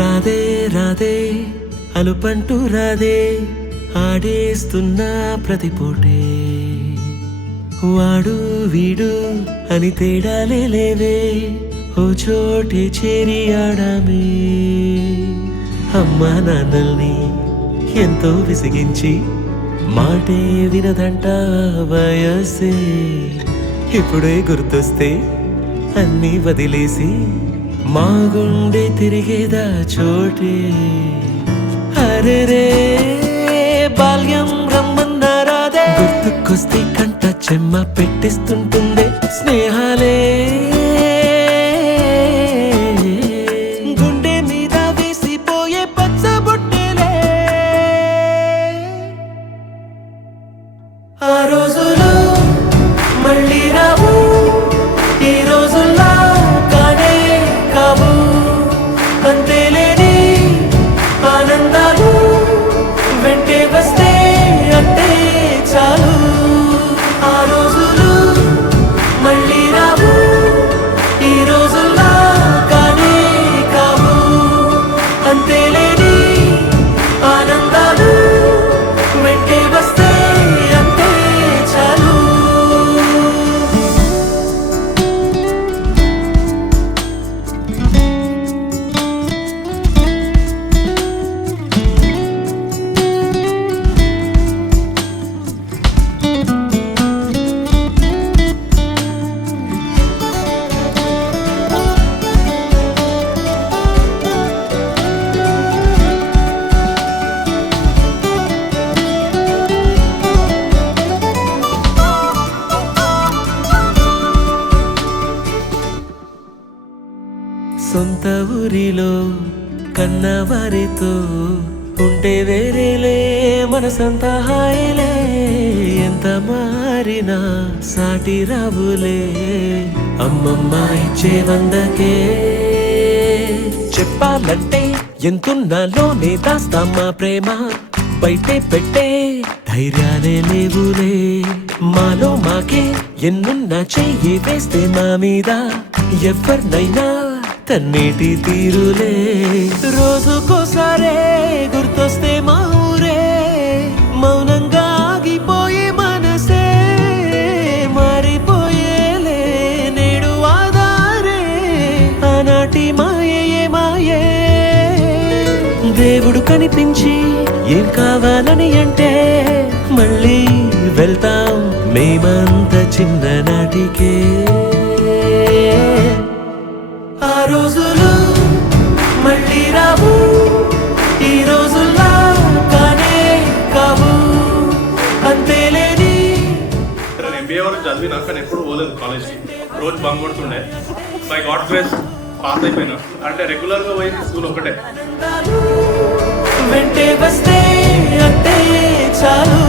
రాధే రాధే అలుపంటూ రాధే ఆడేస్తున్నా ప్రతిపోటే వాడు వీడు అని తేడాలే లేవే ఓ చోటే చేరి ఆడామే అమ్మా నాన్నల్ని ఎంతో విసిగించి మాటే వినదంట వయసే ఇప్పుడే గుర్తొస్తే అన్నీ వదిలేసి మా గుండె తిరిగేదా చోటే అరెరే బాల్యం రమ్మన్నారాదే గుర్తుకొస్తే కంట చెమ్మ పెట్టిస్తుంటుందే స్నేహాలే గుండె మీద వేసిపోయే పచ్చబొట్టెలే ఆ రోజులు మళ్ళీ రావు ఈ రోజుల్లా కానే కావు అంతేలేని ఆనందాలు వెంటే వస్తే అంటే చాలు ఆ రోజులు మళ్ళీ రావు ఈ రోజుల్లా కానే కావు అంతేలేని ఆనందాలు వెంటే వస్తే అంటే చాలు సొంత ఊరిలో కన్నవారితో ఉంటే వేరేలే మనసంతా హాయిలే ఎంత మారినా సాటి రావులే అమ్మమ్మ ఇచ్చే వందకే చెప్పాలంటే ఎంతున్నాలోనే దాస్తామా ప్రేమ బయటే పెట్టే ధైర్యాలే లేవులే మాలో మాకే ఎన్నున్నా చెయ్యి వేస్తే మా మీద ఎవరినైనా తన్నేటి తీరులే రోజుకోసారే గుర్తొస్తే మా ఊరే మౌనంగా ఆగిపోయే మనసే మారిపోయేలే నేడు ఆధారే ఆనాటి మాయే మాయే దేవుడు కనిపించి ఏం కావాలని అంటే మళ్ళీ వెళ్తాం మేమంత చిన్ననాటికే ఆ రోజులు మళ్ళీ రావు ఈ రోజుల్లా కానే కావు అంతేలేని నేను ఎంబీఏ వరకు చదివినా కానీ ఎప్పుడు పోలేదు కాలేజ్కి రోజు బంక్ కొడుతుండే బై గాడ్ గ్రేస్ పాస్ అయిపోయినా అంటే రెగ్యులర్గా పోయింది స్కూల్ ఒకటే వెంటే వస్తే అంటే చాలు